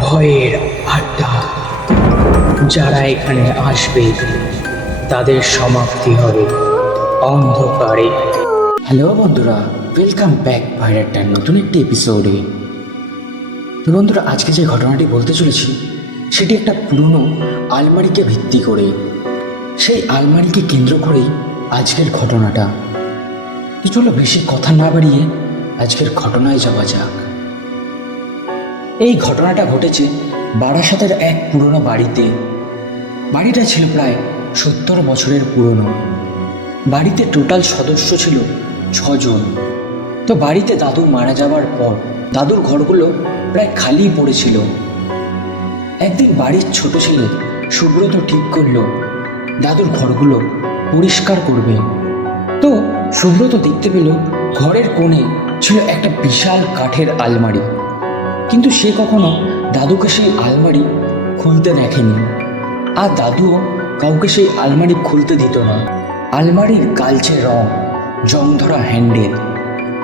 ভয়ের আড্ডা। যারা এখানে আসবে তাদের সমাপ্তি হবে অন্ধকারে। হ্যালো বন্ধুরা, ওয়েলকাম ব্যাক ভাইরাটার নতুন একটি এপিসোডে। তো বন্ধুরা, আজকে যে ঘটনাটি বলতে চলেছি সেটি একটা পুরনো আলমারিকে ভিত্তি করে, সেই আলমারিকে কেন্দ্র করেই আজকের ঘটনাটা। তো চলো বেশি কথা না বাড়িয়ে আজকের ঘটনায় যাওয়া যাক। এই ঘটনাটা ঘটেছে বারাসাতের এক পুরনো বাড়িতে। বাড়িটা ছিল প্রায় 70 বছরের পুরনো। বাড়িতে টোটাল সদস্য ছিল 6 জন। তো বাড়িতে দাদু মারা যাওয়ার পর দাদুর ঘরগুলো প্রায় খালি পড়েছিল। একদিন বাড়ির ছোট ছেলে সুব্রত ঠিক করলো দাদুর ঘরগুলো পরিষ্কার করবে। তো সুব্রত দেখতে পেল ঘরের কোণে ছিল একটা বিশাল কাঠের আলমারি, কিন্তু সে কখনো দাদুকে সেই আলমারি খুলতে দেখেনি, আর দাদুও কাউকে সেই আলমারি খুলতে দিত না। আলমারির কালচে রং, জং ধরা হ্যান্ডেল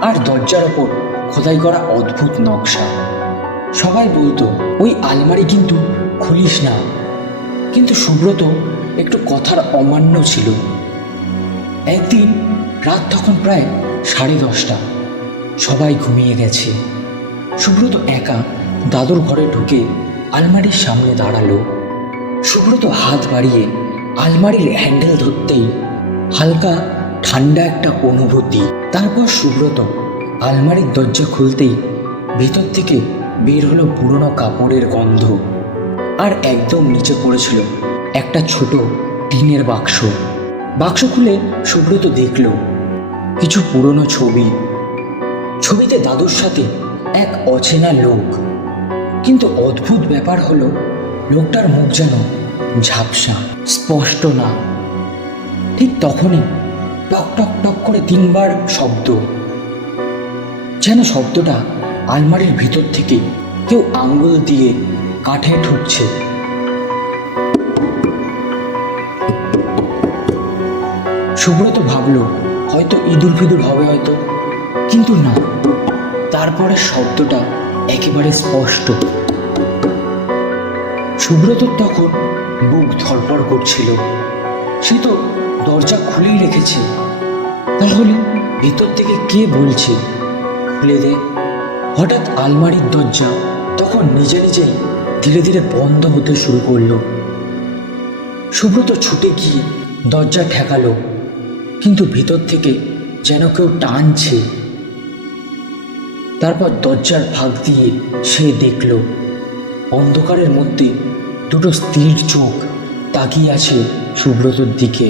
আর দরজার ওপর খোদাই করা অদ্ভুত নকশা। সবাই বলতো ওই আলমারি কিন্তু খুলিস না, কিন্তু সুব্রত একটু কথার অমান্য ছিল। একদিন রাত তখন প্রায় 10:30, সবাই ঘুমিয়ে গেছে। সুব্রত একা দাদুর ঘরে ঢুকে আলমারির সামনে দাঁড়ালো। সুব্রত হাত বাড়িয়ে আলমারির হ্যান্ডেল ধরতেই হালকা ঠান্ডা একটা অনুভূতি। তারপর সুব্রত আলমারির দরজা খুলতেই ভিতর থেকে বের হলো পুরনো কাপড়ের গন্ধ, আর একদম নিচে পড়েছিল একটা ছোট টিনের বাক্স। বাক্স খুলে সুব্রত দেখল কিছু পুরনো ছবি। ছবিতে দাদুর সাথে এক অচেনা লোক, কিন্তু অদ্ভুত ব্যাপার হলো লোকটার মুখ যেন ঝাপসা, স্পষ্ট না। ঠিক তখনই টক টক টক করে 3 বার শব্দ, যেন শব্দটা আলমারির ভিতর থেকে কেউ আঙ্গুল দিয়ে কাঠে ঠুকছে। সুব্রত ভাবলো হয়তো ইঁদুর ফিদুর হবে হয়তো, কিন্তু না। তারপরে শব্দটা একেবারে স্পষ্ট। সুব্রত তখন বুক ধড়ফড় করছিল। সে তো দরজা খুলেই রেখেছে, তাহলে ভেতর থেকে কে বলছে খুলে দে। হঠাৎ আলমারির দরজা তখন নিজে নিজেই ধীরে ধীরে বন্ধ হতে শুরু করলো। সুব্রত ছুটে গিয়ে দরজা ঠেকালো, কিন্তু ভিতর থেকে যেন কেউ টানছে। তারপর দরজার ফাঁক দিয়ে সে দেখল অন্ধকারের মধ্যে দুটো স্থির চোখ তাকিয়ে আছে সুব্রতর দিকে।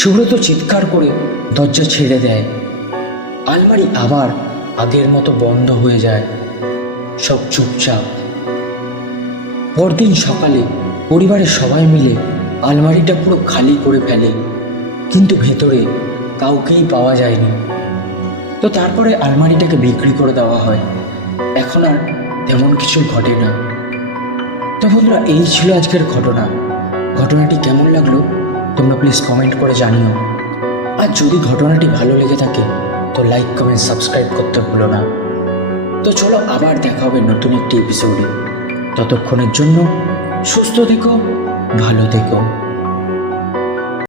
সুব্রত চিৎকার করে দরজা ছেড়ে দেয়। আলমারি আবার আগের মতো বন্ধ হয়ে যায়। সব চুপচাপ। পরদিন সকালে পরিবারের সবাই মিলে আলমারিটা পুরো খালি করে ফেলে, কিন্তু ভেতরে কাউকেই পাওয়া যায়নি। তো তারপরে আলমারিটাকে বিক্রি করে দেওয়া হয়। এখন আর তেমন কিছু ঘটে না। তো বন্ধুরা, এই ছিল আজকের ঘটনা। ঘটনাটি কেমন লাগলো তোমরা প্লিজ কমেন্ট করে জানিও। আর যদি ঘটনাটি ভালো লেগে থাকে তো লাইক, কমেন্ট, সাবস্ক্রাইব করতে ভুলো না। তো চলো আবার দেখা হবে নতুন একটি এপিসোডে। ততক্ষণের জন্য সুস্থ থেকো, ভালো থেকো।